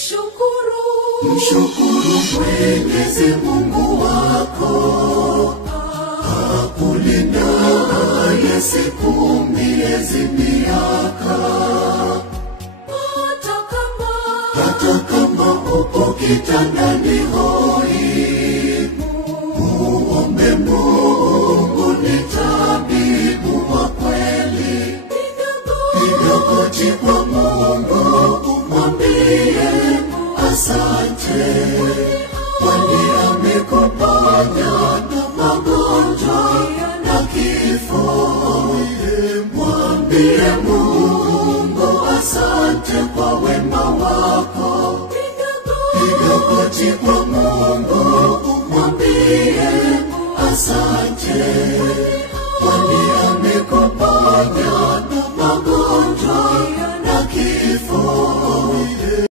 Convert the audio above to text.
Mshukuru Mwenyezi Mungu wako, akulinda siku, miezi, miaka. Hata kama upo kitandani hoi, muombe Mungu, ni tabibu wa kweli. Piga goti kwa Mungu, mwambie asante, kwani amekuponya na magonjwa na kifo. Mwambie Mungu asante kwa wema wako. Piga goti kwa Mungu, mwambie asante, kwani amekuponya na magonjwa